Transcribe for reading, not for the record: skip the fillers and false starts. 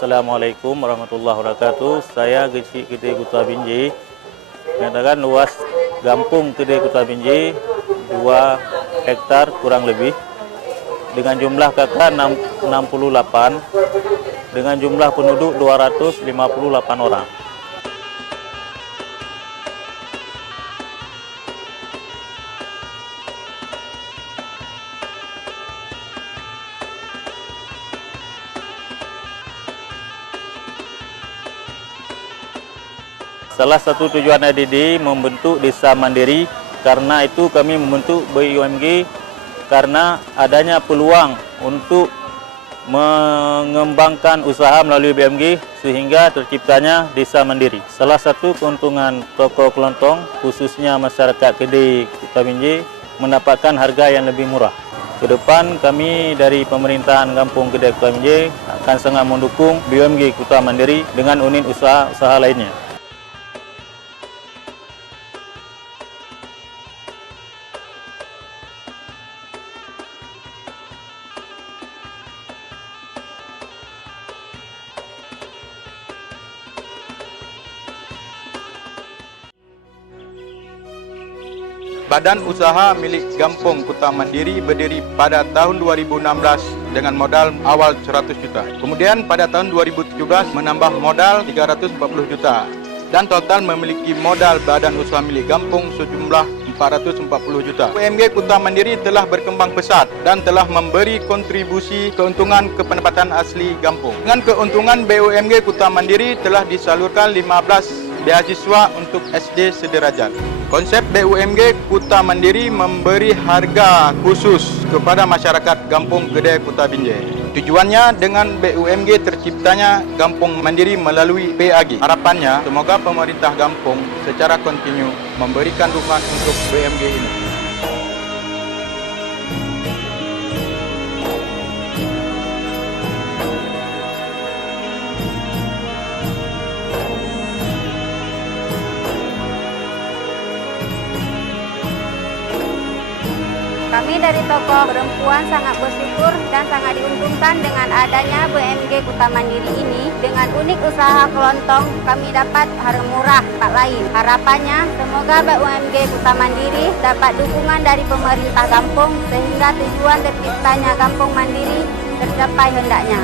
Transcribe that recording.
Assalamualaikum warahmatullahi wabarakatuh. Saya Geci Kedai Kuta Binjai. Menyatakan luas Gampung Kedai Kuta Binjai 2 hektar kurang lebih. Dengan jumlah kakak 68, dengan jumlah penduduk 258 orang. Salah satu tujuan ADD membentuk desa mandiri, karena itu kami membentuk BUMG karena adanya peluang untuk mengembangkan usaha melalui BUMG sehingga terciptanya desa mandiri. Salah satu keuntungan toko kelontong khususnya masyarakat Kedai Kuta Binjai mendapatkan harga yang lebih murah. Ke depan kami dari pemerintahan Kampung Kedai Kuta Binjai akan sangat mendukung BUMG Kuta Mandiri dengan unit usaha lainnya. Badan usaha milik Kampung Kuta Mandiri berdiri pada tahun 2016 dengan modal awal 100 juta. Kemudian pada tahun 2017 menambah modal 340 juta. Dan total memiliki modal badan usaha milik Kampung sejumlah 440 juta. BUMG Kuta Mandiri telah berkembang pesat dan telah memberi kontribusi keuntungan ke pendapatan asli Kampung. Dengan keuntungan BUMG Kuta Mandiri telah disalurkan 15 beasiswa untuk SD sederajat. Konsep BUMG Kuta Mandiri memberi harga khusus kepada masyarakat Kampung Kedai Kuta Binjai. Tujuannya dengan BUMG terciptanya Kampung Mandiri melalui PAG. Harapannya semoga pemerintah Kampung secara kontinu memberikan dukungan untuk BUMG ini. Kami dari tokoh perempuan sangat bersyukur dan sangat diuntungkan dengan adanya BUMG Kuta Mandiri ini. Dengan unik usaha kelontong, kami dapat harga murah tempat lain. Harapannya, semoga BUMG Kuta Mandiri dapat dukungan dari pemerintah kampung sehingga tujuan terciptanya Kampung Mandiri tercapai hendaknya.